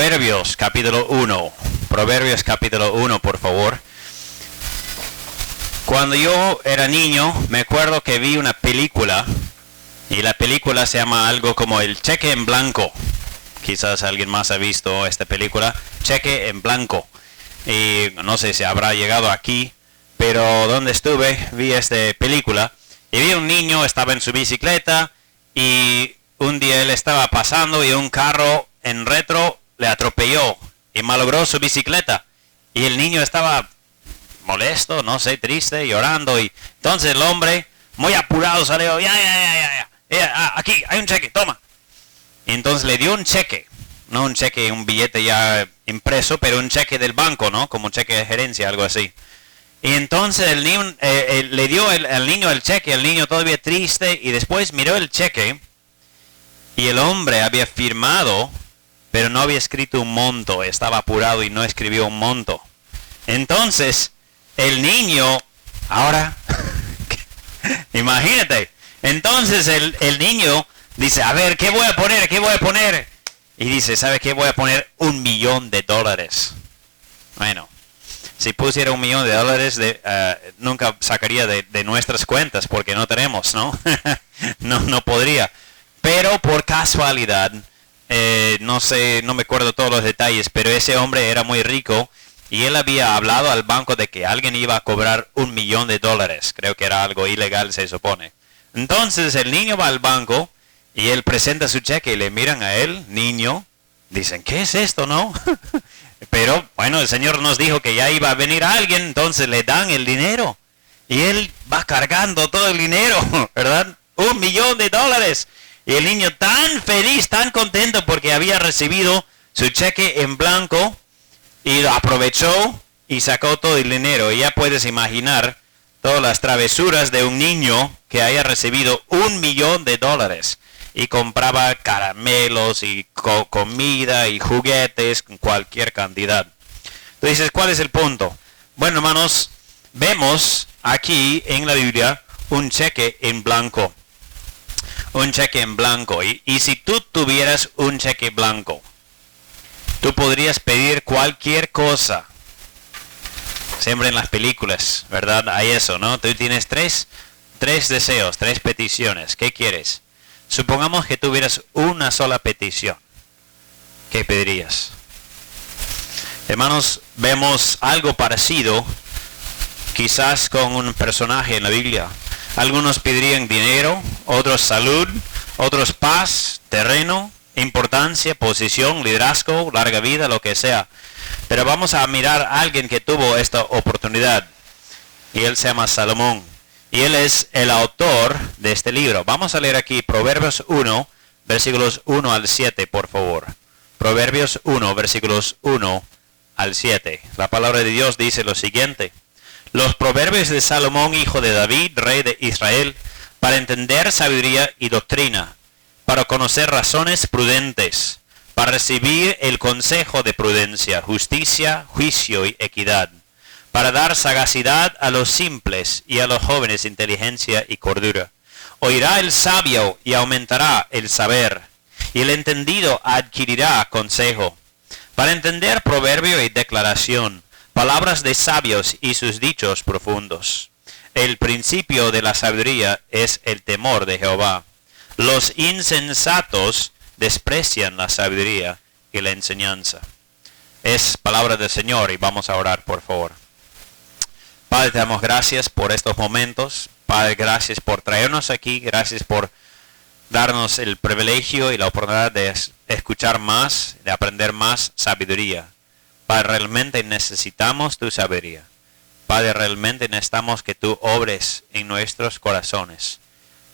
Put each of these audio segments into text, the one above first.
Proverbios capítulo 1. Proverbios capítulo 1, por favor. Cuando yo era niño, me acuerdo que vi una película, y la película se llama algo como El cheque en blanco. Quizás alguien más ha visto esta película, Cheque en blanco. Y no sé si habrá llegado aquí, pero donde estuve vi esta película y vi un niño, estaba en su bicicleta y un día él estaba pasando y un carro en retro le atropelló y malogró su bicicleta. Y el niño estaba molesto, no sé, triste, llorando. Y entonces el hombre, muy apurado, salió, aquí hay un cheque, toma. Y entonces le dio un cheque, no un cheque, un billete ya impreso, pero un cheque del banco, ¿no? Como un cheque de gerencia, algo así. Y entonces el niño, le dio al niño el cheque, el niño todavía triste, y después miró el cheque, y el hombre había firmado, pero no había escrito un monto, estaba apurado y no escribió un monto. Entonces, el niño, ahora, imagínate, entonces el niño dice, a ver, ¿qué voy a poner? ¿Qué voy a poner? Y dice, ¿sabe qué? Voy a poner $1,000,000. Bueno, si pusiera $1,000,000, nunca sacaría de nuestras cuentas porque no tenemos, ¿no? no podría. Pero por casualidad, no sé, no me acuerdo todos los detalles, pero ese hombre era muy rico y él había hablado al banco de que alguien iba a cobrar $1,000,000. Creo que era algo ilegal, se supone. Entonces el niño va al banco y él presenta su cheque y le miran a él, niño, dicen, ¿qué es esto, no? Pero bueno, el Señor nos dijo que ya iba a venir alguien, entonces le dan el dinero. Y él va cargando todo el dinero, ¿verdad? $1,000,000. Y el niño tan feliz, tan contento porque había recibido su cheque en blanco y lo aprovechó y sacó todo el dinero. Y ya puedes imaginar todas las travesuras de un niño que haya recibido $1,000,000 y compraba caramelos y comida y juguetes en cualquier cantidad. Tú dices, ¿cuál es el punto? Bueno, hermanos, vemos aquí en la Biblia un cheque en blanco. Un cheque en blanco. Y si tú tuvieras un cheque blanco, tú podrías pedir cualquier cosa. Siempre en las películas, ¿verdad? Hay eso, ¿no? Tú tienes tres deseos, 3 peticiones. ¿Qué quieres? Supongamos que tuvieras una sola petición. ¿Qué pedirías? Hermanos, vemos algo parecido, quizás con un personaje en la Biblia. Algunos pedirían dinero, otros salud, otros paz, terreno, importancia, posición, liderazgo, larga vida, lo que sea. Pero vamos a mirar a alguien que tuvo esta oportunidad. Y él se llama Salomón. Y él es el autor de este libro. Vamos a leer aquí Proverbios 1, versículos 1 al 7, por favor. Proverbios 1, versículos 1 al 7. La palabra de Dios dice lo siguiente. Los proverbios de Salomón, hijo de David, rey de Israel, para entender sabiduría y doctrina, para conocer razones prudentes, para recibir el consejo de prudencia, justicia, juicio y equidad, para dar sagacidad a los simples y a los jóvenes inteligencia y cordura. Oirá el sabio y aumentará el saber, y el entendido adquirirá consejo. Para entender proverbio y declaración, palabras de sabios y sus dichos profundos. El principio de la sabiduría es el temor de Jehová. Los insensatos desprecian la sabiduría y la enseñanza. Es palabra del Señor y vamos a orar, por favor. Padre, te damos gracias por estos momentos. Padre, gracias por traernos aquí. Gracias por darnos el privilegio y la oportunidad de escuchar más, de aprender más sabiduría. Padre, realmente necesitamos tu sabiduría. Padre, realmente necesitamos que tú obres en nuestros corazones.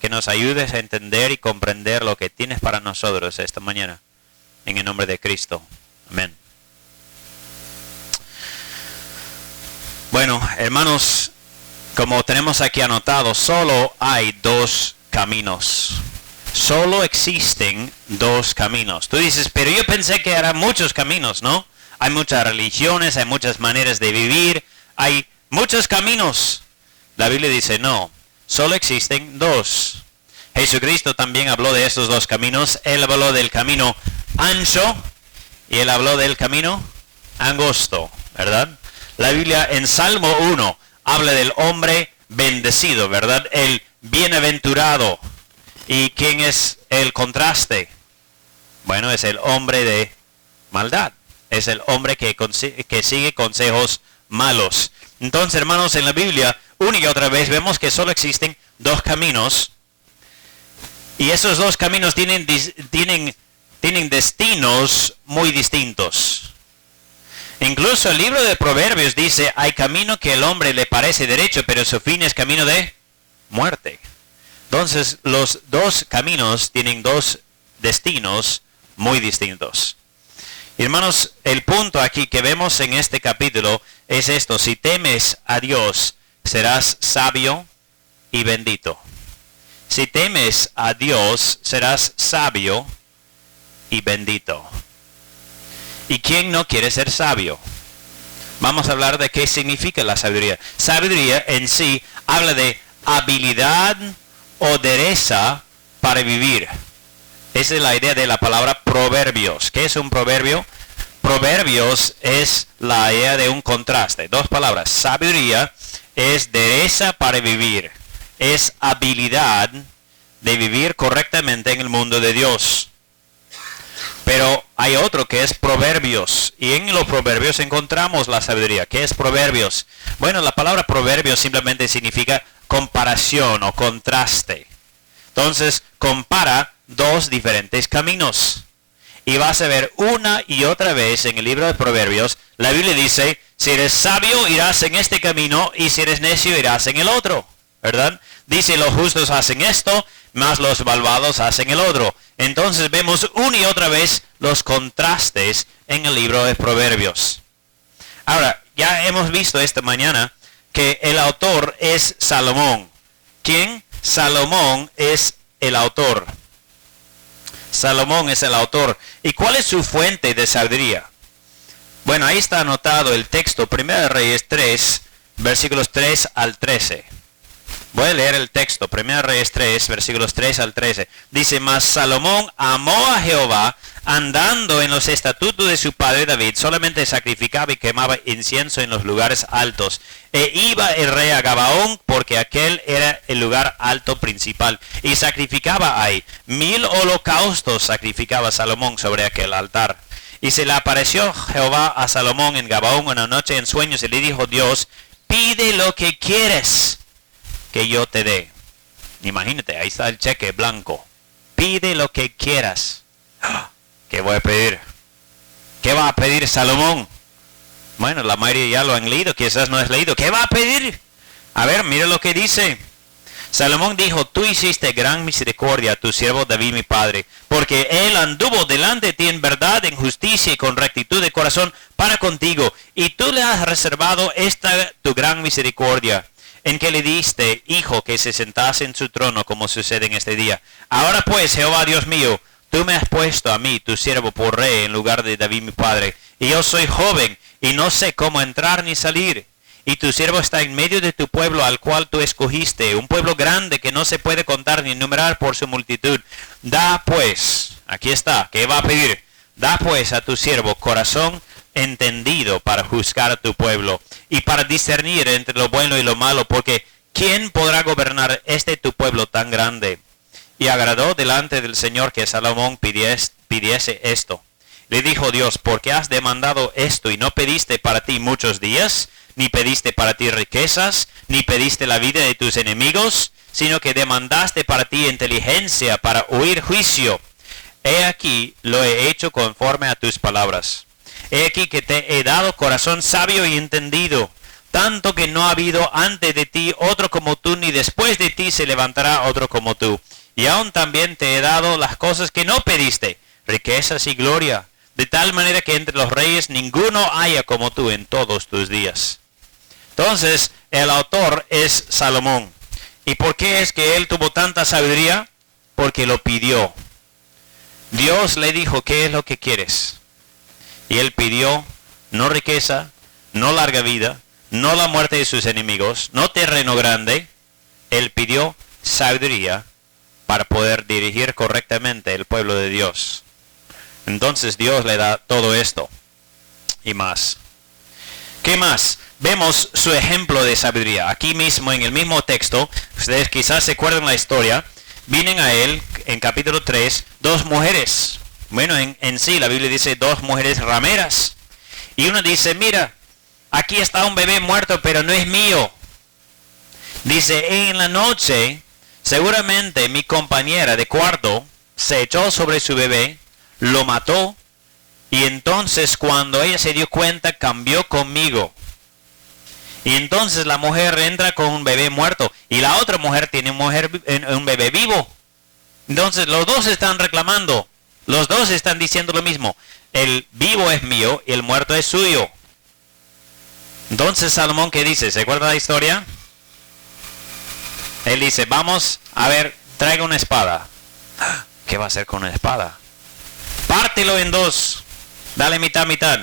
Que nos ayudes a entender y comprender lo que tienes para nosotros esta mañana. En el nombre de Cristo. Amén. Bueno, hermanos, como tenemos aquí anotado, solo hay 2 caminos. Solo existen 2 caminos. Tú dices, pero yo pensé que eran muchos caminos, ¿no? Hay muchas religiones, hay muchas maneras de vivir, hay muchos caminos. La Biblia dice, no, solo existen 2. Jesucristo también habló de estos 2 caminos. Él habló del camino ancho Y él habló del camino angosto, ¿verdad? La Biblia en Salmo 1 habla del hombre bendecido, ¿verdad? El bienaventurado. ¿Y quién es el contraste? Bueno, es el hombre de maldad. Es el hombre que sigue consejos malos. Entonces, hermanos, en la Biblia, una y otra vez vemos que solo existen dos caminos. Y esos dos caminos tienen destinos muy distintos. Incluso el libro de Proverbios dice, hay camino que el hombre le parece derecho, pero su fin es camino de muerte. Entonces, los dos caminos tienen dos destinos muy distintos. Hermanos, el punto aquí que vemos en este capítulo es esto: si temes a Dios, serás sabio y bendito. Si temes a Dios, serás sabio y bendito. ¿Y quién no quiere ser sabio? Vamos a hablar de qué significa la sabiduría. Sabiduría en sí habla de habilidad o destreza para vivir. Esa es la idea de la palabra proverbios. ¿Qué es un proverbio? Proverbios es la idea de un contraste. Dos palabras. Sabiduría es destreza para vivir. Es habilidad de vivir correctamente en el mundo de Dios. Pero hay otro que es proverbios. Y en los proverbios encontramos la sabiduría. ¿Qué es proverbios? Bueno, la palabra proverbios simplemente significa comparación o contraste. Entonces, compara dos diferentes caminos. Y vas a ver una y otra vez en el libro de Proverbios, la Biblia dice, si eres sabio irás en este camino y si eres necio irás en el otro. ¿Verdad? Dice, los justos hacen esto, más los malvados hacen el otro. Entonces vemos una y otra vez los contrastes en el libro de Proverbios. Ahora, ya hemos visto esta mañana que el autor es Salomón. ¿Quién? Salomón es el autor. Salomón es el autor. ¿Y cuál es su fuente de sabiduría? Bueno, ahí está anotado el texto, 1 Reyes 3, versículos 3 al 13. Voy a leer el texto, 1 Reyes 3, versículos 3 al 13. Dice, mas Salomón amó a Jehová, andando en los estatutos de su padre David, solamente sacrificaba y quemaba incienso en los lugares altos. E iba el rey a Gabaón, porque aquel era el lugar alto principal, y sacrificaba ahí. 1000 holocaustos sacrificaba Salomón sobre aquel altar. Y se le apareció Jehová a Salomón en Gabaón una noche en sueños, y le dijo Dios, pide lo que quieres que yo te dé. Imagínate, ahí está el cheque blanco. Pide lo que quieras. ¿Qué voy a pedir? ¿Qué va a pedir Salomón? Bueno, la mayoría ya lo han leído, quizás no has leído. ¿Qué va a pedir? A ver, mira lo que dice. Salomón dijo, tú hiciste gran misericordia a tu siervo David mi padre, porque él anduvo delante de ti en verdad, en justicia y con rectitud de corazón para contigo, y tú le has reservado esta tu gran misericordia, en que le diste hijo que se sentase en su trono, como sucede en este día. Ahora pues, Jehová Dios mío, tú me has puesto a mí, tu siervo, por rey en lugar de David mi padre, y yo soy joven, y no sé cómo entrar ni salir. Y tu siervo está en medio de tu pueblo al cual tú escogiste, un pueblo grande que no se puede contar ni enumerar por su multitud. Da pues, aquí está, ¿qué va a pedir? Da pues a tu siervo corazón entendido para juzgar a tu pueblo y para discernir entre lo bueno y lo malo, porque ¿quién podrá gobernar tu pueblo tan grande? Y agradó delante del Señor que Salomón pidiese esto. Le dijo Dios, ¿por qué has demandado esto y no pediste para ti muchos días? Ni pediste para ti riquezas, ni pediste la vida de tus enemigos, sino que demandaste para ti inteligencia para oír juicio. He aquí, lo he hecho conforme a tus palabras. He aquí que te he dado corazón sabio y entendido, tanto que no ha habido antes de ti otro como tú, ni después de ti se levantará otro como tú. Y aún también te he dado las cosas que no pediste, riquezas y gloria, de tal manera que entre los reyes ninguno haya como tú en todos tus días. Entonces, el autor es Salomón. ¿Y por qué es que él tuvo tanta sabiduría? Porque lo pidió. Dios le dijo, ¿qué es lo que quieres? Y él pidió no riqueza, no larga vida, no la muerte de sus enemigos, no terreno grande. Él pidió sabiduría para poder dirigir correctamente el pueblo de Dios. Entonces Dios le da todo esto y más. ¿Qué más? Vemos su ejemplo de sabiduría. Aquí mismo, en el mismo texto, ustedes quizás se acuerdan la historia, vienen a él, en capítulo 3, dos mujeres. Bueno, en sí la Biblia dice dos mujeres rameras. Y uno dice, mira, aquí está un bebé muerto, pero no es mío. Dice, en la noche, seguramente mi compañera de cuarto se echó sobre su bebé, lo mató, y entonces cuando ella se dio cuenta, cambió conmigo. Y entonces la mujer entra con un bebé muerto, y la otra mujer tiene un bebé vivo. Entonces los dos están reclamando, los dos están diciendo lo mismo. El vivo es mío y el muerto es suyo. Entonces Salomón, ¿qué dice? ¿Se acuerda la historia? Él dice, vamos, a ver, traiga una espada. ¿Qué va a hacer con una espada? Pártelo en dos. Dale mitad, mitad.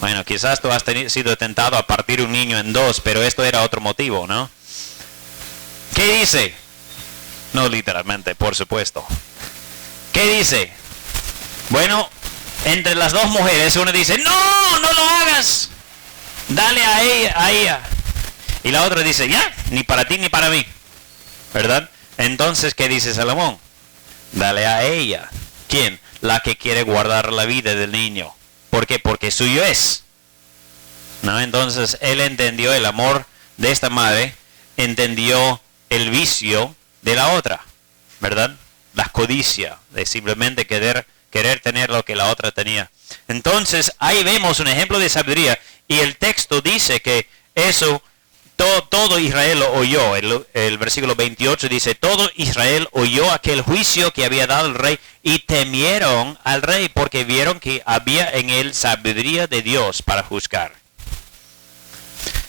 Bueno, quizás tú has sido tentado a partir un niño en dos, pero esto era otro motivo, ¿no? ¿Qué dice? No literalmente, por supuesto. ¿Qué dice? Bueno, entre las dos mujeres uno dice, no, no lo hagas. Dale a ella. Y la otra dice, ya, ni para ti ni para mí. ¿Verdad? Entonces, ¿qué dice Salomón? Dale a ella. ¿Quién? La que quiere guardar la vida del niño. ¿Por qué? Porque suyo es. ¿No? Entonces, él entendió el amor de esta madre, entendió el vicio de la otra, ¿verdad? La codicia de simplemente querer tener lo que la otra tenía. Entonces, ahí vemos un ejemplo de sabiduría, y el texto dice que eso, todo Israel lo oyó. El versículo 28 dice, todo Israel oyó aquel juicio que había dado el rey, y temieron al rey, porque vieron que había en él sabiduría de Dios para juzgar.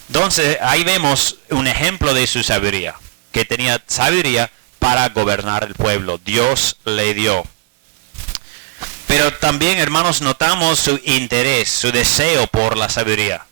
Entonces, ahí vemos un ejemplo de su sabiduría, que tenía sabiduría para gobernar el pueblo. Dios le dio. Pero también, hermanos, notamos su interés, su deseo por la sabiduría.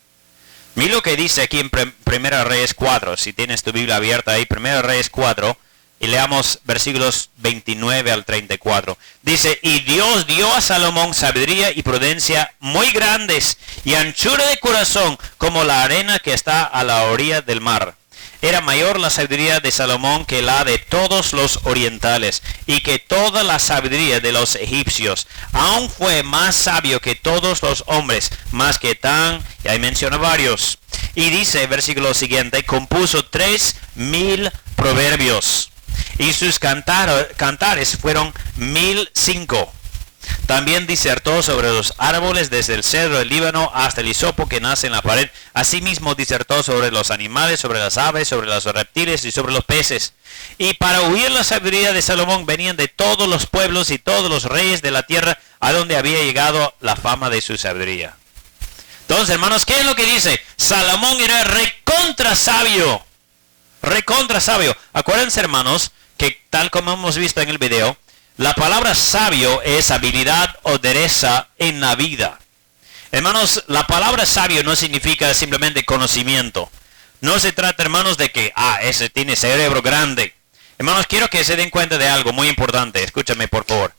Mira lo que dice aquí en 1 Reyes 4. Si tienes tu Biblia abierta ahí, 1 Reyes 4, y leamos versículos 29 al 34. Dice, y Dios dio a Salomón sabiduría y prudencia muy grandes, y anchura de corazón como la arena que está a la orilla del mar. Era mayor la sabiduría de Salomón que la de todos los orientales, y que toda la sabiduría de los egipcios. Aún fue más sabio que todos los hombres, más que Tan, y ahí menciona varios. Y dice, versículo siguiente, compuso 3,000 proverbios, y sus cantares fueron 1,005. También disertó sobre los árboles, desde el cedro del Líbano hasta el hisopo que nace en la pared. Asimismo disertó sobre los animales, sobre las aves, sobre los reptiles y sobre los peces. Y para oír la sabiduría de Salomón venían de todos los pueblos y todos los reyes de la tierra, a donde había llegado la fama de su sabiduría. Entonces, hermanos, ¿qué es lo que dice? Salomón era recontra sabio. Recontra sabio. Acuérdense, hermanos, que tal como hemos visto en el video, la palabra sabio es habilidad o destreza en la vida. Hermanos, la palabra sabio no significa simplemente conocimiento. No se trata, hermanos, de que, ese tiene cerebro grande. Hermanos, quiero que se den cuenta de algo muy importante. Escúchame, por favor.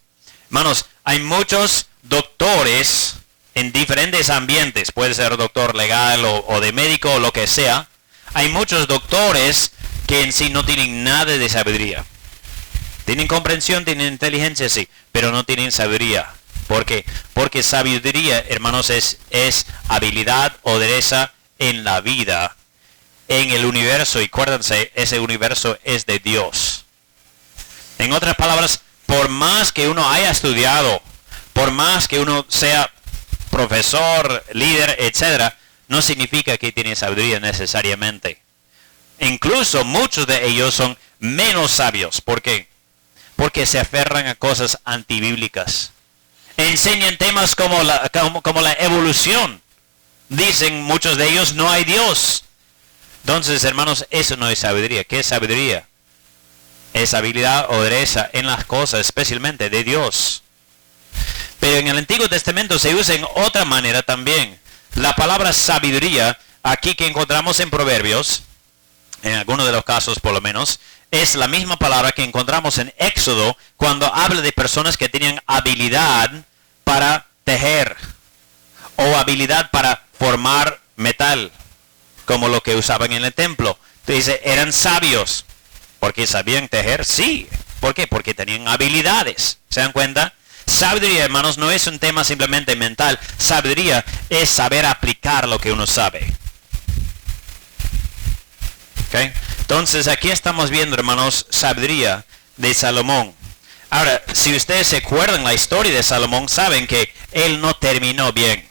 Hermanos, hay muchos doctores en diferentes ambientes. Puede ser doctor legal o de médico o lo que sea. Hay muchos doctores que en sí no tienen nada de sabiduría. Tienen comprensión, tienen inteligencia, sí, pero no tienen sabiduría. ¿Por qué? Porque sabiduría, hermanos, es habilidad o destreza en la vida, en el universo. Y acuérdense, ese universo es de Dios. En otras palabras, por más que uno haya estudiado, por más que uno sea profesor, líder, etc., no significa que tiene sabiduría necesariamente. Incluso muchos de ellos son menos sabios. ¿Por qué? Porque se aferran a cosas antibíblicas. Enseñan temas como la evolución. Dicen muchos de ellos, no hay Dios. Entonces, hermanos, eso no es sabiduría. ¿Qué es sabiduría? Es habilidad o destreza en las cosas, especialmente de Dios. Pero en el Antiguo Testamento se usa en otra manera también. La palabra sabiduría, aquí que encontramos en Proverbios, en algunos de los casos por lo menos, es la misma palabra que encontramos en Éxodo cuando habla de personas que tenían habilidad para tejer o habilidad para formar metal, como lo que usaban en el templo. Entonces, ¿eran sabios porque sabían tejer? Sí. ¿Por qué? Porque tenían habilidades. ¿Se dan cuenta? Sabiduría, hermanos, no es un tema simplemente mental. Sabiduría es saber aplicar lo que uno sabe. ¿Okay? Entonces, aquí estamos viendo, hermanos, sabiduría de Salomón. Ahora, si ustedes se acuerdan la historia de Salomón, saben que él no terminó bien.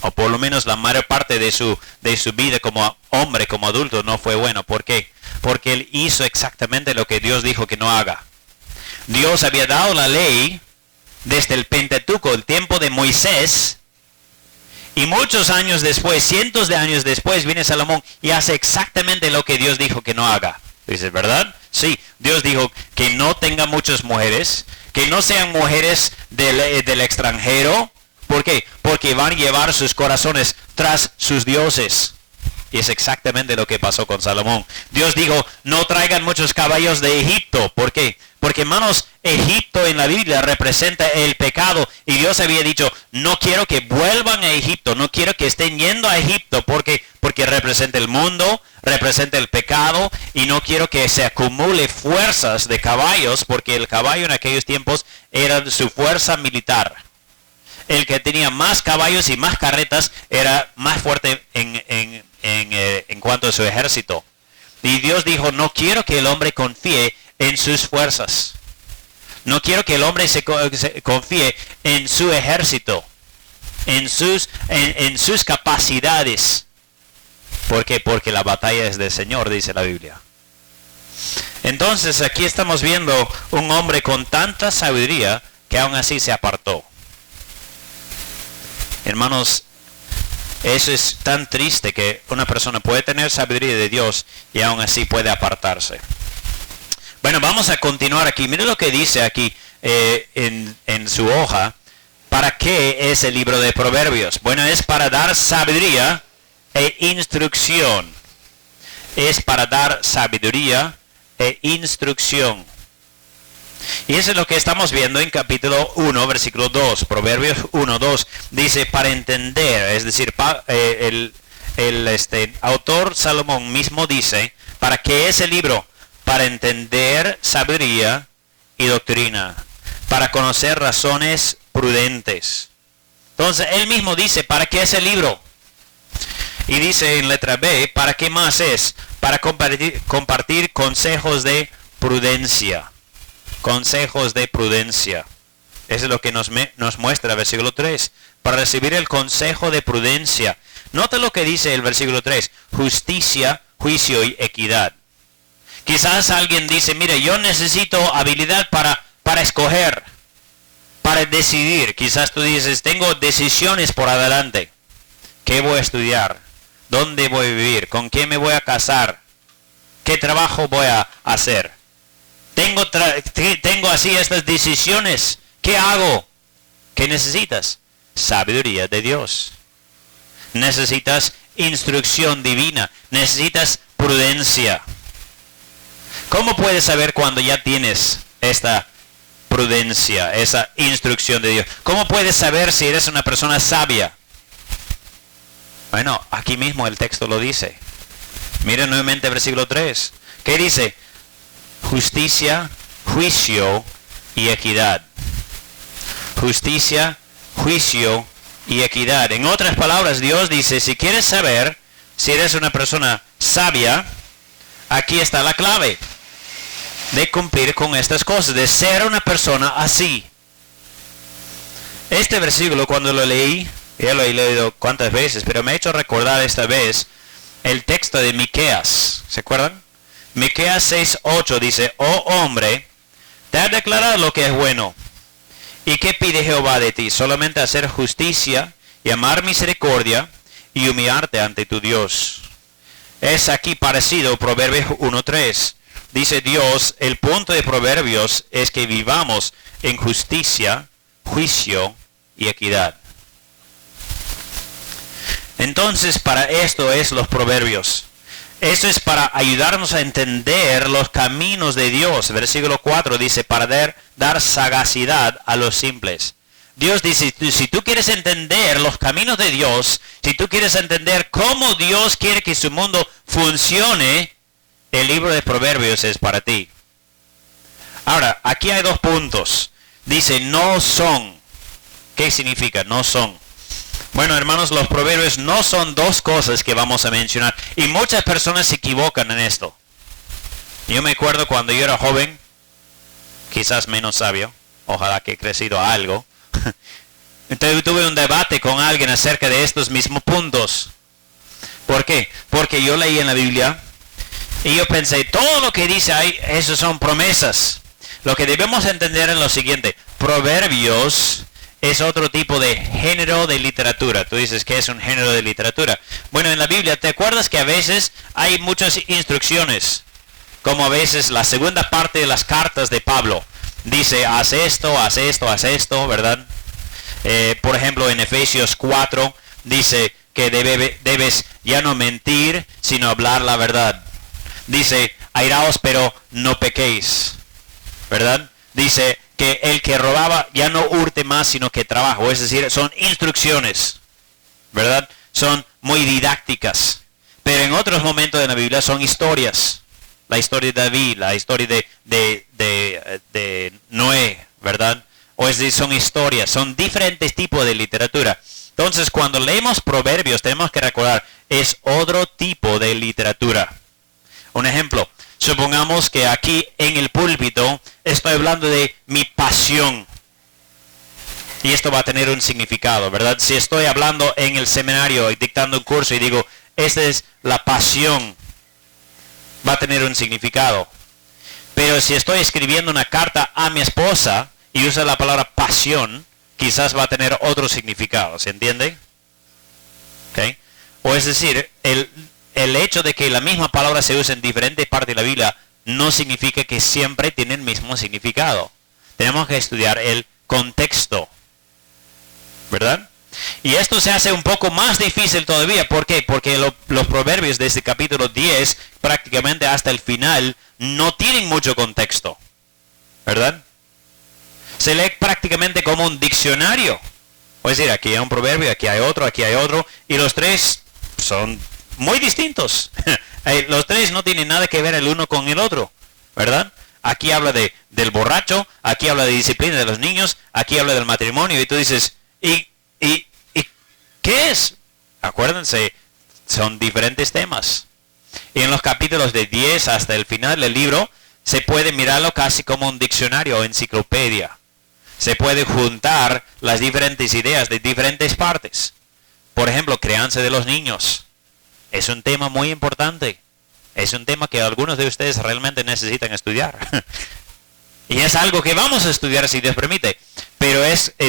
O por lo menos la mayor parte de su vida como hombre, como adulto, no fue bueno. ¿Por qué? Porque él hizo exactamente lo que Dios dijo que no haga. Dios había dado la ley desde el Pentateuco, el tiempo de Moisés, y muchos años después, cientos de años después, viene Salomón y hace exactamente lo que Dios dijo que no haga. Dices, ¿verdad? Sí, Dios dijo que no tenga muchas mujeres, que no sean mujeres del extranjero. ¿Por qué? Porque van a llevar sus corazones tras sus dioses. Y es exactamente lo que pasó con Salomón. Dios dijo, no traigan muchos caballos de Egipto. ¿Por qué? Porque, hermanos, Egipto en la Biblia representa el pecado. Y Dios había dicho, no quiero que vuelvan a Egipto. No quiero que estén yendo a Egipto. Porque representa el mundo, representa el pecado. Y no quiero que se acumule fuerzas de caballos. Porque el caballo en aquellos tiempos era su fuerza militar. El que tenía más caballos y más carretas era más fuerte en cuanto a su ejército. Y Dios dijo, no quiero que el hombre confíe en sus fuerzas. No quiero que el hombre se confíe en su ejército, en sus capacidades. ¿Por qué? Porque la batalla es del Señor, dice la Biblia. Entonces aquí estamos viendo un hombre con tanta sabiduría que aún así se apartó. Hermanos, eso es tan triste que una persona puede tener sabiduría de Dios y aún así puede apartarse. Bueno, vamos a continuar aquí. Miren lo que dice aquí en su hoja. ¿Para qué es el libro de Proverbios? Bueno, es para dar sabiduría e instrucción. Es para dar sabiduría e instrucción. Y eso es lo que estamos viendo en capítulo 1, versículo 2. Proverbios 1, 2. Dice, para entender, es decir, el autor Salomón mismo dice, ¿para qué es el libro? Para entender sabiduría y doctrina. Para conocer razones prudentes. Entonces, él mismo dice, ¿para qué es el libro? Y dice en letra B, ¿para qué más es? Para compartir consejos de prudencia. Consejos de prudencia. Eso es lo que nos muestra el versículo 3. Para recibir el consejo de prudencia. Nota lo que dice el versículo 3. Justicia, juicio y equidad. Quizás alguien dice, mire, yo necesito habilidad para escoger, para decidir. Quizás tú dices, tengo decisiones por adelante. ¿Qué voy a estudiar? ¿Dónde voy a vivir? ¿Con quién me voy a casar? ¿Qué trabajo voy a hacer? Tengo así estas decisiones. ¿Qué hago? ¿Qué necesitas? Sabiduría de Dios. Necesitas instrucción divina. Necesitas prudencia. ¿Cómo puedes saber cuando ya tienes esta prudencia, esa instrucción de Dios? ¿Cómo puedes saber si eres una persona sabia? Bueno, aquí mismo el texto lo dice. Miren nuevamente el versículo 3. ¿Qué dice? Justicia, juicio y equidad. Justicia, juicio y equidad. En otras palabras, Dios dice, si quieres saber si eres una persona sabia, aquí está la clave de cumplir con estas cosas, de ser una persona así. Este versículo cuando lo leí, ya lo he leído cuántas veces, pero me ha hecho recordar esta vez el texto de Miqueas. ¿Se acuerdan? Miqueas 6:8 dice, oh hombre, te has declarado lo que es bueno. ¿Y qué pide Jehová de ti? Solamente hacer justicia y amar misericordia y humillarte ante tu Dios. Es aquí parecido Proverbios 1:3. Dice Dios, el punto de Proverbios es que vivamos en justicia, juicio y equidad. Entonces, para esto es los Proverbios. Eso es para ayudarnos a entender los caminos de Dios. Versículo 4 dice, para dar sagacidad a los simples. Dios dice, si tú quieres entender los caminos de Dios, si tú quieres entender cómo Dios quiere que su mundo funcione, el libro de Proverbios es para ti. Ahora, aquí hay 2 puntos. Dice, no son. ¿Qué significa? No son. Bueno, hermanos, los proverbios no son 2 cosas que vamos a mencionar. Y muchas personas se equivocan en esto. Yo me acuerdo cuando yo era joven, quizás menos sabio, ojalá que he crecido a algo. Entonces tuve un debate con alguien acerca de estos mismos puntos. ¿Por qué? Porque yo leí en la Biblia y yo pensé, todo lo que dice ahí, eso son promesas. Lo que debemos entender es lo siguiente. Proverbios es otro tipo de género de literatura. Tú dices, ¿qué es un género de literatura? Bueno, en la Biblia, ¿te acuerdas que a veces hay muchas instrucciones? Como a veces la segunda parte de las cartas de Pablo. Dice, haz esto, haz esto, haz esto, ¿verdad? Por ejemplo, en Efesios 4 dice que debes ya no mentir, sino hablar la verdad. Dice, airaos, pero no pequéis, ¿verdad? Dice que el que robaba ya no hurte más, sino que trabaja. Es decir, son instrucciones, ¿verdad? Son muy didácticas. Pero en otros momentos de la Biblia son historias. La historia de David, la historia de Noé, ¿verdad? O es decir, son historias, son diferentes tipos de literatura. Entonces, cuando leemos Proverbios, tenemos que recordar, es otro tipo de literatura. Un ejemplo, supongamos que aquí en el púlpito estoy hablando de mi pasión. Y esto va a tener un significado, ¿verdad? Si estoy hablando en el seminario y dictando un curso y digo, esta es la pasión, va a tener un significado. Pero si estoy escribiendo una carta a mi esposa y usa la palabra pasión, quizás va a tener otro significado, ¿se entiende? ¿Okay? O es decir, el hecho de que la misma palabra se use en diferentes partes de la Biblia no significa que siempre tiene el mismo significado. Tenemos que estudiar el contexto, ¿verdad? Y esto se hace un poco más difícil todavía. ¿Por qué? Porque los proverbios desde el capítulo 10 prácticamente hasta el final no tienen mucho contexto, ¿verdad? Se lee prácticamente como un diccionario. Es decir, aquí hay un proverbio, aquí hay otro, y los 3 son muy distintos. Los 3 no tienen nada que ver el uno con el otro, ¿verdad? Aquí habla del borracho, aquí habla de disciplina de los niños, aquí habla del matrimonio, y tú dices, ¿y qué es? Acuérdense, son diferentes temas. Y en los capítulos de 10 hasta el final del libro, se puede mirarlo casi como un diccionario o enciclopedia. Se puede juntar las diferentes ideas de diferentes partes. Por ejemplo, crianza de los niños. Es un tema muy importante. Es un tema que algunos de ustedes realmente necesitan estudiar. Y es algo que vamos a estudiar si Dios permite. Pero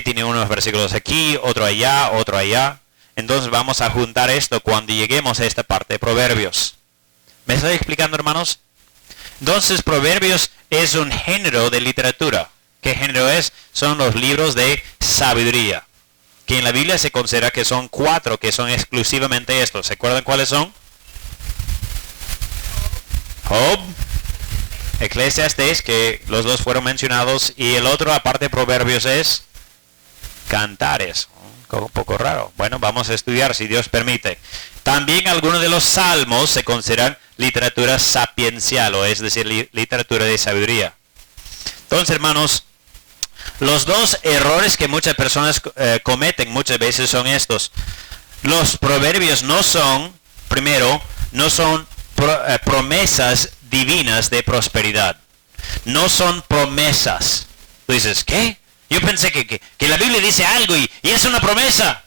tiene unos versículos aquí, otro allá. Entonces vamos a juntar esto cuando lleguemos a esta parte de Proverbios. ¿Me estoy explicando, hermanos? Entonces, Proverbios es un género de literatura. ¿Qué género es? Son los libros de sabiduría. Que en la Biblia se considera que son 4, que son exclusivamente estos. ¿Se acuerdan cuáles son? Job, Eclesiastes, que los 2 fueron mencionados, y el otro, aparte de Proverbios, es Cantares. Un poco raro. Bueno, vamos a estudiar si Dios permite. También algunos de los salmos se consideran literatura sapiencial, o es decir, literatura de sabiduría. Entonces, hermanos, los 2 errores que muchas personas cometen muchas veces son estos. Los proverbios no son, primero, no son promesas divinas de prosperidad. No son promesas. Tú dices, ¿qué? Yo pensé que la Biblia dice algo y es una promesa.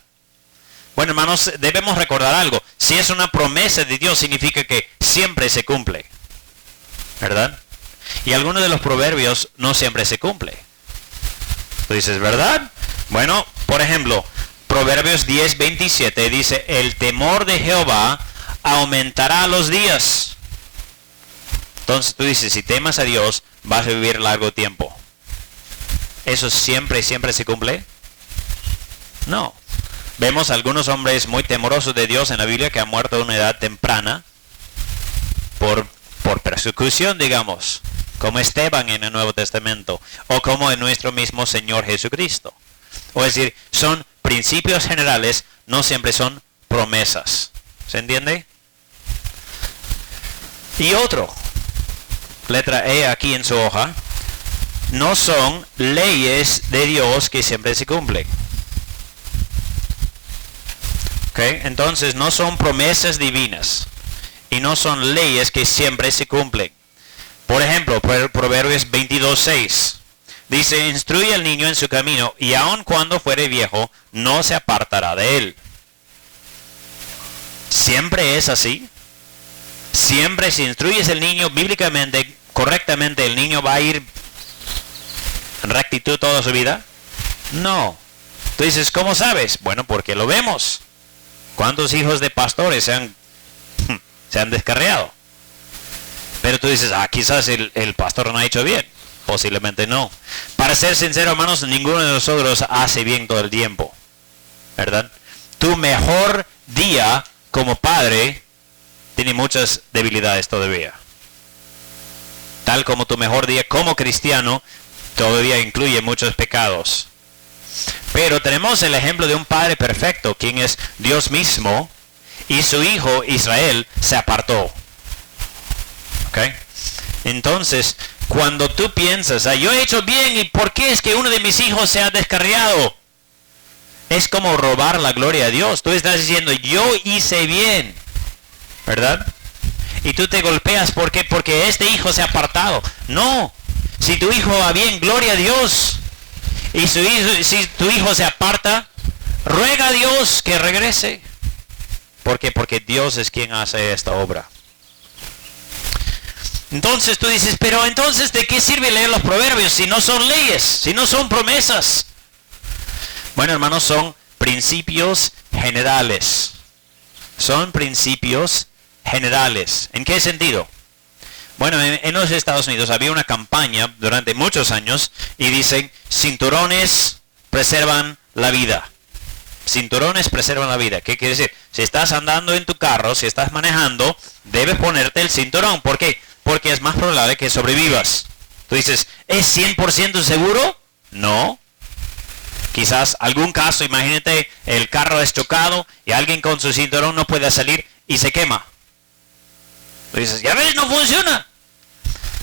Bueno, hermanos, debemos recordar algo. Si es una promesa de Dios, significa que siempre se cumple, ¿verdad? Y algunos de los proverbios no siempre se cumple. Tú dices, ¿verdad? Bueno, por ejemplo, Proverbios 10:27 dice, el temor de Jehová aumentará los días. Entonces tú dices, si temas a Dios, vas a vivir largo tiempo. ¿Eso siempre se cumple? No. Vemos algunos hombres muy temerosos de Dios en la Biblia que han muerto a una edad temprana. por persecución, digamos, como Esteban en el Nuevo Testamento, o como en nuestro mismo Señor Jesucristo. O es decir, son principios generales, no siempre son promesas. ¿Se entiende? Y otro, letra E aquí en su hoja, no son leyes de Dios que siempre se cumplen. ¿Okay? Entonces no son promesas divinas y no son leyes que siempre se cumplen. Por ejemplo, Proverbios 22:6 dice, instruye al niño en su camino y aun cuando fuere viejo no se apartará de él. ¿Siempre es así? Siempre si instruyes al niño bíblicamente, correctamente, el niño va a ir en rectitud toda su vida. No. Tú dices, ¿cómo sabes? Bueno, porque lo vemos. ¿Cuántos hijos de pastores se han descarriado? Pero tú dices, quizás el pastor no ha hecho bien. Posiblemente no. Para ser sincero, hermanos, ninguno de nosotros hace bien todo el tiempo. ¿Verdad? Tu mejor día como padre tiene muchas debilidades todavía. Tal como tu mejor día como cristiano todavía incluye muchos pecados. Pero tenemos el ejemplo de un padre perfecto, quien es Dios mismo, y su hijo Israel se apartó. ¿Ok? Entonces, cuando tú piensas, yo he hecho bien, ¿y por qué es que uno de mis hijos se ha descarriado? Es como robar la gloria a Dios. Tú estás diciendo, yo hice bien, ¿verdad? Y tú te golpeas, ¿por qué? Porque este hijo se ha apartado. No, si tu hijo va bien, gloria a Dios. Y si tu hijo se aparta, ruega a Dios que regrese. ¿Por qué? Porque Dios es quien hace esta obra. Entonces tú dices, pero entonces ¿de qué sirve leer los proverbios si no son leyes, si no son promesas? Bueno, hermanos, son principios generales. Son principios generales. ¿En qué sentido? Bueno, en los Estados Unidos había una campaña durante muchos años y dicen, cinturones preservan la vida. Cinturones preservan la vida. ¿Qué quiere decir? Si estás andando en tu carro, si estás manejando, debes ponerte el cinturón. ¿Por qué? Porque es más probable que sobrevivas. Tú dices, ¿es 100% seguro? No. Quizás algún caso, imagínate, el carro es chocado y alguien con su cinturón no puede salir y se quema. Tú dices, ya ves, no funciona.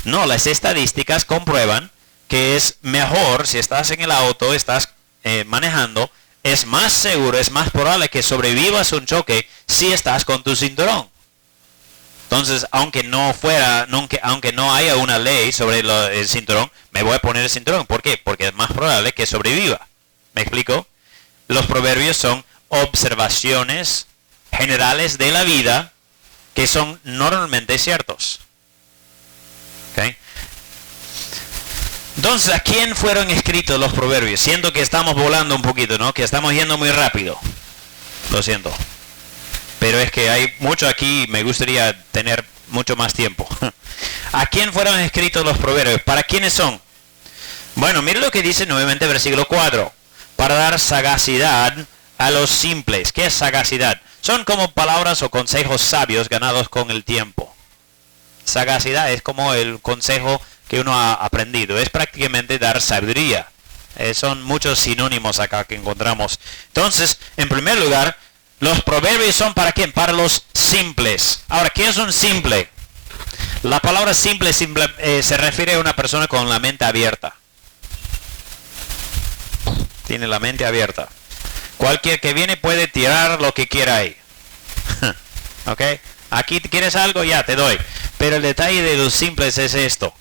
No, las estadísticas comprueban que es mejor si estás en el auto, estás manejando, es más seguro, es más probable que sobrevivas un choque si estás con tu cinturón. Entonces, aunque no haya una ley sobre el cinturón, me voy a poner el cinturón. ¿Por qué? Porque es más probable que sobreviva. ¿Me explico? Los proverbios son observaciones generales de la vida que son normalmente ciertos. ¿Okay? Entonces, ¿a quién fueron escritos los proverbios? Siento que estamos volando un poquito, ¿no? Que estamos yendo muy rápido. Lo siento. Pero es que hay mucho aquí y me gustaría tener mucho más tiempo. ¿A quién fueron escritos los proverbios? ¿Para quiénes son? Bueno, mire lo que dice nuevamente versículo 4. Para dar sagacidad a los simples. ¿Qué es sagacidad? Son como palabras o consejos sabios ganados con el tiempo. Sagacidad es como el consejo que uno ha aprendido. Es prácticamente dar sabiduría. Son muchos sinónimos acá que encontramos. Entonces, en primer lugar, los proverbios son ¿para quién? Para los simples. Ahora, ¿qué es un simple? La palabra simple se refiere a una persona con la mente abierta. Tiene la mente abierta. Cualquier que viene puede tirar lo que quiera ahí. ¿Ok? Aquí quieres algo, ya te doy. Pero el detalle de los simples es esto.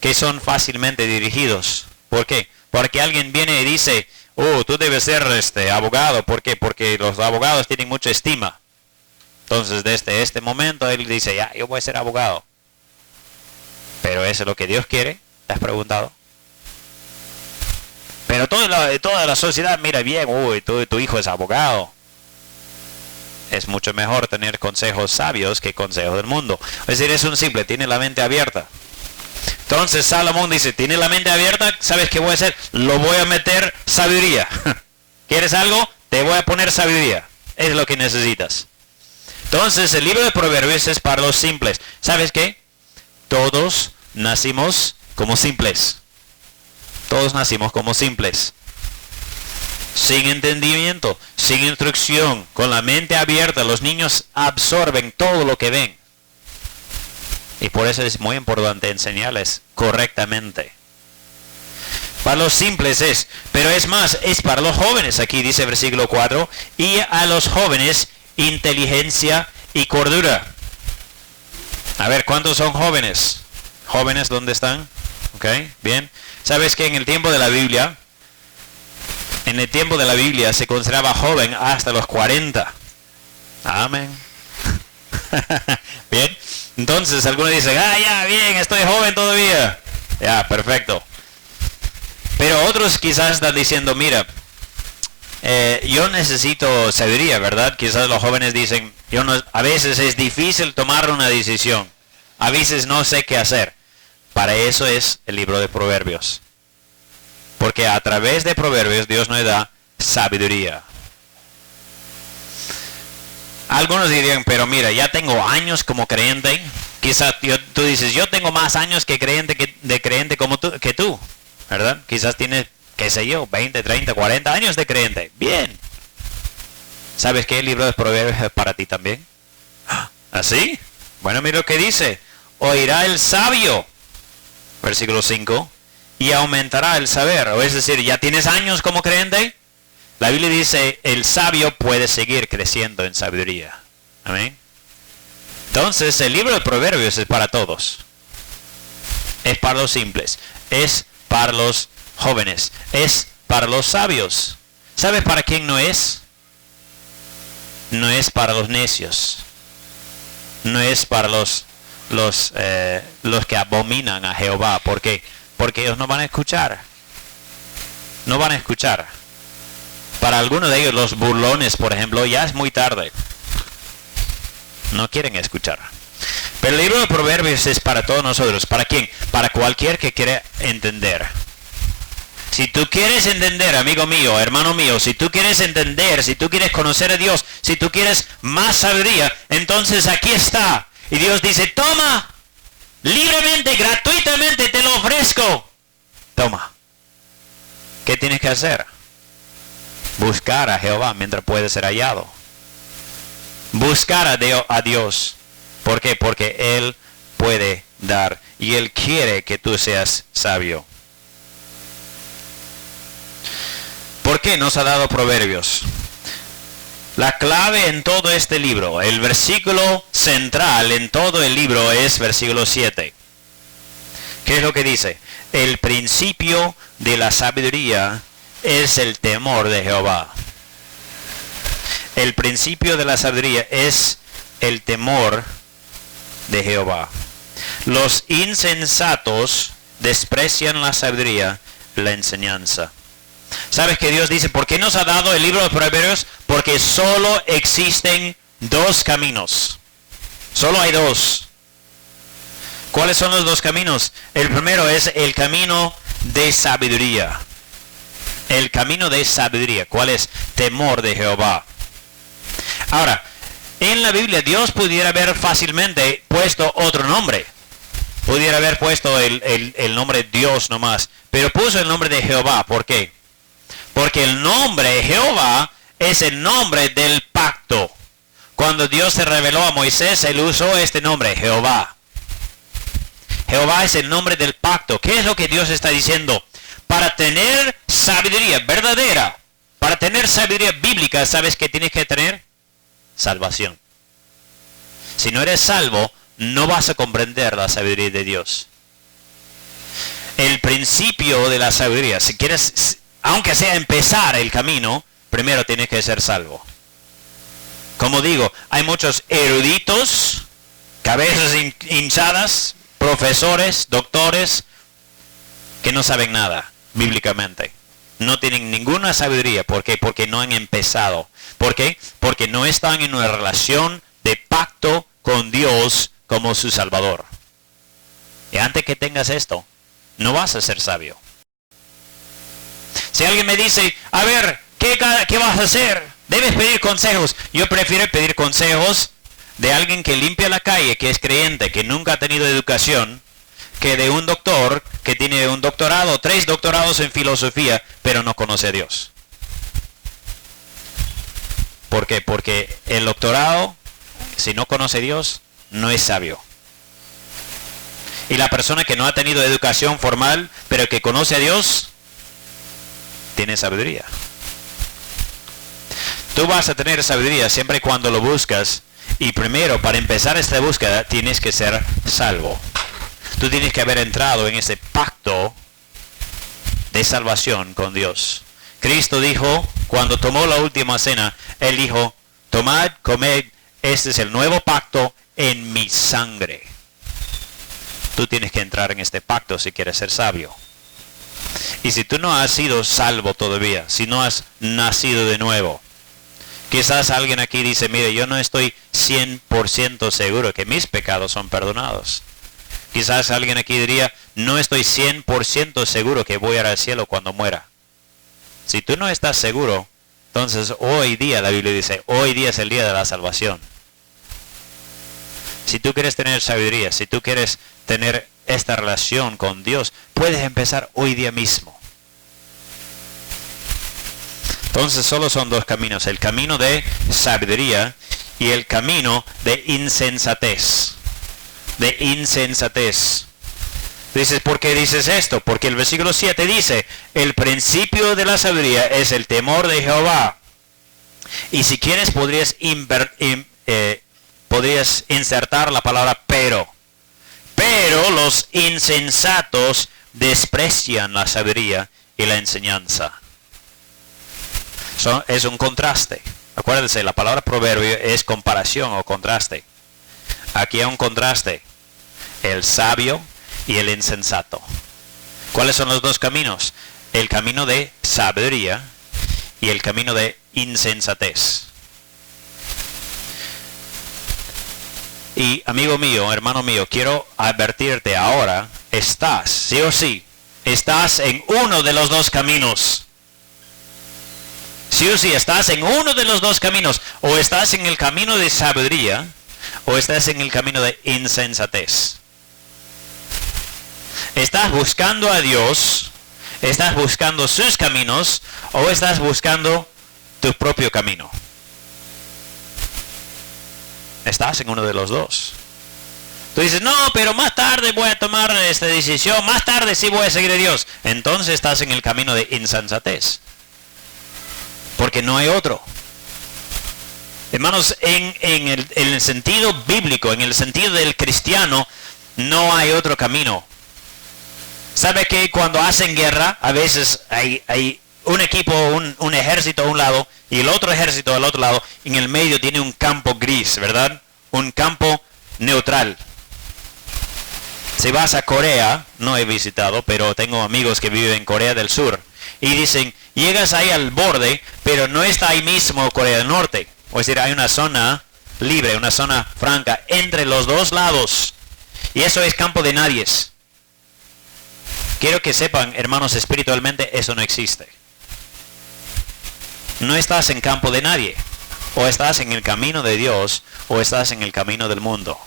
Que son fácilmente dirigidos. ¿Por qué? Porque alguien viene y dice, tú debes ser abogado. ¿Por qué? Porque los abogados tienen mucha estima. Entonces desde este momento él dice, ya, yo voy a ser abogado. Pero eso es lo que Dios quiere. ¿Te has preguntado? Pero toda la sociedad mira bien, tu hijo es abogado. Es mucho mejor tener consejos sabios que consejos del mundo. Es decir, es un simple, tiene la mente abierta. Entonces Salomón dice, tiene la mente abierta, ¿sabes qué voy a hacer? Lo voy a meter sabiduría. ¿Quieres algo? Te voy a poner sabiduría. Es lo que necesitas. Entonces el libro de Proverbios es para los simples. ¿Sabes qué? Todos nacimos como simples. Todos nacimos como simples. Sin entendimiento, sin instrucción, con la mente abierta, los niños absorben todo lo que ven. Y por eso es muy importante enseñarles correctamente. Para los simples es, pero es más, es para los jóvenes. Aquí dice versículo 4, y a los jóvenes inteligencia y cordura. A ver, ¿cuántos son jóvenes? ¿Jóvenes dónde están? Ok, bien. ¿Sabes que en el tiempo de la Biblia, se consideraba joven hasta los 40? Amén. Bien. Entonces algunos dicen, ya, bien, estoy joven todavía. Ya, perfecto. Pero otros quizás están diciendo, mira, yo necesito sabiduría, ¿verdad? Quizás los jóvenes dicen, a veces es difícil tomar una decisión. A veces no sé qué hacer. Para eso es el libro de Proverbios. Porque a través de Proverbios Dios nos da sabiduría. Algunos dirían, pero mira, ya tengo años como creyente. Quizás tú dices, yo tengo más años que creyente que tú, ¿verdad? Quizás tienes, qué sé yo, 20, 30, 40 años de creyente. Bien. ¿Sabes qué? El libro de Proverbios es para ti también. ¿Así? Bueno, mira lo que dice. Oirá el sabio, versículo 5, y aumentará el saber. O es decir, ¿ya tienes años como creyente? La Biblia dice, el sabio puede seguir creciendo en sabiduría. Amén. Entonces, el libro de Proverbios es para todos. Es para los simples. Es para los jóvenes. Es para los sabios. ¿Sabes para quién no es? No es para los necios. No es para los que abominan a Jehová. ¿Por qué? Porque ellos no van a escuchar. No van a escuchar. Para algunos de ellos, los burlones, por ejemplo, ya es muy tarde. No quieren escuchar. Pero el libro de Proverbios es para todos nosotros. ¿Para quién? Para cualquier que quiera entender. Si tú quieres entender, amigo mío, hermano mío, si tú quieres entender, si tú quieres conocer a Dios, si tú quieres más sabiduría, entonces aquí está. Y Dios dice, toma, libremente, gratuitamente te lo ofrezco. Toma. ¿Qué tienes que hacer? Buscar a Jehová mientras puede ser hallado. Buscar a Dios. ¿Por qué? Porque Él puede dar y Él quiere que tú seas sabio. ¿Por qué nos ha dado Proverbios? La clave en todo este libro, el versículo central en todo el libro es versículo 7. ¿Qué es lo que dice? El principio de la sabiduría es el temor de Jehová. El principio de la sabiduría es el temor de Jehová. Los insensatos desprecian la sabiduría, la enseñanza. ¿Sabes que Dios dice, por qué nos ha dado el libro de Proverbios? Porque solo existen dos caminos. Solo hay dos. ¿Cuáles son los dos caminos? El primero es el camino de sabiduría. El camino de sabiduría. ¿Cuál es? Temor de Jehová. Ahora, en la Biblia Dios pudiera haber fácilmente puesto otro nombre. Pudiera haber puesto el nombre Dios nomás. Pero puso el nombre de Jehová. ¿Por qué? Porque el nombre Jehová es el nombre del pacto. Cuando Dios se reveló a Moisés, él usó este nombre, Jehová. Jehová es el nombre del pacto. ¿Qué es lo que Dios está diciendo? Para tener sabiduría verdadera, para tener sabiduría bíblica, ¿sabes qué tienes que tener? Salvación. Si no eres salvo, no vas a comprender la sabiduría de Dios. El principio de la sabiduría, si quieres, aunque sea empezar el camino, primero tienes que ser salvo. Como digo, hay muchos eruditos, cabezas hinchadas, profesores, doctores, que no saben nada bíblicamente. No tienen ninguna sabiduría. ¿Por qué? Porque no han empezado. ¿Por qué? Porque no están en una relación de pacto con Dios como su Salvador. Y antes que tengas esto, no vas a ser sabio. Si alguien me dice, a ver, ¿qué vas a hacer? Debes pedir consejos. Yo prefiero pedir consejos de alguien que limpia la calle, que es creyente, que nunca ha tenido educación, que de un doctor que tiene un doctorado, 3 doctorados en filosofía, pero no conoce a Dios. ¿Por qué? Porque el doctorado, si no conoce a Dios, no es sabio. Y la persona que no ha tenido educación formal, pero que conoce a Dios, tiene sabiduría. Tú vas a tener sabiduría siempre y cuando lo buscas. Y primero, para empezar esta búsqueda, tienes que ser salvo. Tú tienes que haber entrado en ese pacto de salvación con Dios. Cristo dijo, cuando tomó la última cena, Él dijo, tomad, comed, este es el nuevo pacto en mi sangre. Tú tienes que entrar en este pacto si quieres ser sabio. Y si tú no has sido salvo todavía, si no has nacido de nuevo, quizás alguien aquí dice, mire, yo no estoy 100% seguro que mis pecados son perdonados. Quizás alguien aquí diría, no estoy 100% seguro que voy a ir al cielo cuando muera. Si tú no estás seguro, entonces hoy día, la Biblia dice, hoy día es el día de la salvación. Si tú quieres tener sabiduría, si tú quieres tener esta relación con Dios, puedes empezar hoy día mismo. Entonces solo son 2 caminos, el camino de sabiduría y el camino de insensatez. De insensatez. Dices, ¿por qué dices esto? Porque el versículo 7 dice, el principio de la sabiduría es el temor de Jehová. Y si quieres podrías insertar la palabra pero. Pero los insensatos desprecian la sabiduría y la enseñanza. Es un contraste. Acuérdense, la palabra proverbio es comparación o contraste. Aquí hay un contraste. El sabio y el insensato. ¿Cuáles son los 2 caminos? El camino de sabiduría y el camino de insensatez. Y amigo mío, hermano mío, quiero advertirte ahora, estás, sí o sí, estás en uno de los 2 caminos. Sí o sí, estás en uno de los 2 caminos. O estás en el camino de sabiduría, o estás en el camino de insensatez. ¿Estás buscando a Dios? ¿Estás buscando sus caminos? ¿O estás buscando tu propio camino? Estás en uno de los 2. Tú dices, no, pero más tarde voy a tomar esta decisión, más tarde sí voy a seguir a Dios. Entonces estás en el camino de insensatez. Porque no hay otro. Hermanos, en el sentido bíblico, en el sentido del cristiano, no hay otro camino. ¿Sabe que cuando hacen guerra, a veces hay un equipo, un ejército a un lado y el otro ejército al otro lado, en el medio tiene un campo gris, ¿verdad? Un campo neutral. Si vas a Corea, no he visitado, pero tengo amigos que viven en Corea del Sur, y dicen, llegas ahí al borde, pero no está ahí mismo Corea del Norte. O es decir, hay una zona libre, una zona franca entre los 2 lados. Y eso es campo de nadies. Quiero que sepan, hermanos, espiritualmente eso no existe. No estás en campo de nadie. O estás en el camino de Dios, o estás en el camino del mundo.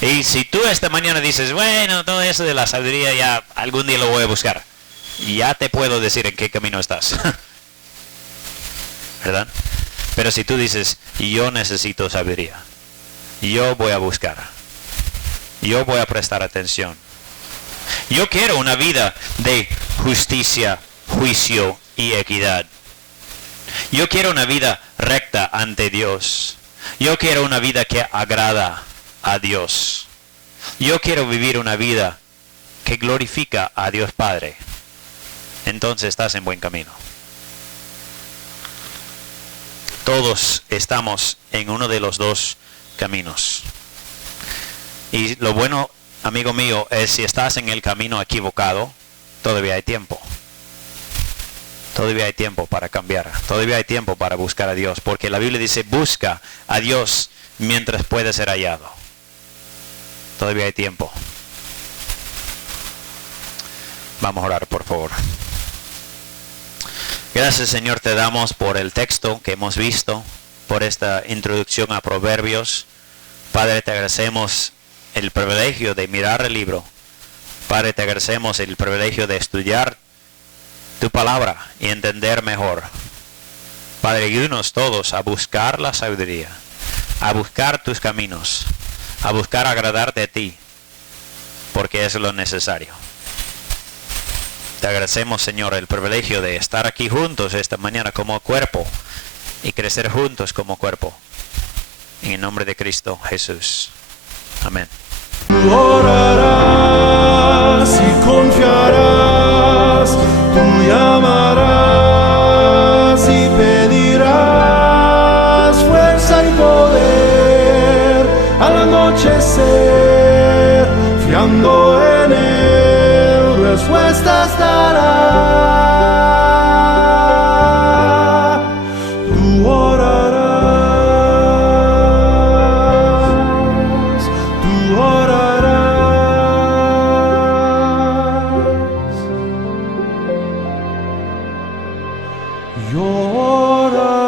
Y si tú esta mañana dices, bueno, todo eso de la sabiduría ya algún día lo voy a buscar, ya te puedo decir en qué camino estás. ¿Verdad? Pero si tú dices, yo necesito sabiduría, yo voy a buscar, yo voy a prestar atención, yo quiero una vida de justicia, juicio y equidad. Yo quiero una vida recta ante Dios. Yo quiero una vida que agrada a Dios. Yo quiero vivir una vida que glorifica a Dios Padre. Entonces estás en buen camino. Todos estamos en uno de los 2 caminos. Y lo bueno, amigo mío, es si estás en el camino equivocado, todavía hay tiempo. Todavía hay tiempo para cambiar. Todavía hay tiempo para buscar a Dios. Porque la Biblia dice, busca a Dios mientras puede ser hallado. Todavía hay tiempo. Vamos a orar, por favor. Gracias, Señor, te damos por el texto que hemos visto, por esta introducción a Proverbios. Padre, te agradecemos el privilegio de mirar el libro. Padre, te agradecemos el privilegio de estudiar tu palabra y entender mejor. Padre, ayúdanos todos a buscar la sabiduría, a buscar tus caminos, a buscar agradarte a ti, porque es lo necesario. Te agradecemos, Señor, el privilegio de estar aquí juntos esta mañana como cuerpo y crecer juntos como cuerpo. En el nombre de Cristo Jesús. Amén. Tú orarás y confiarás, tú llamarás y pedirás fuerza y poder al anochecer, fiando en él, respuestas dará. Tú orarás, tú orarás. Yo oraré.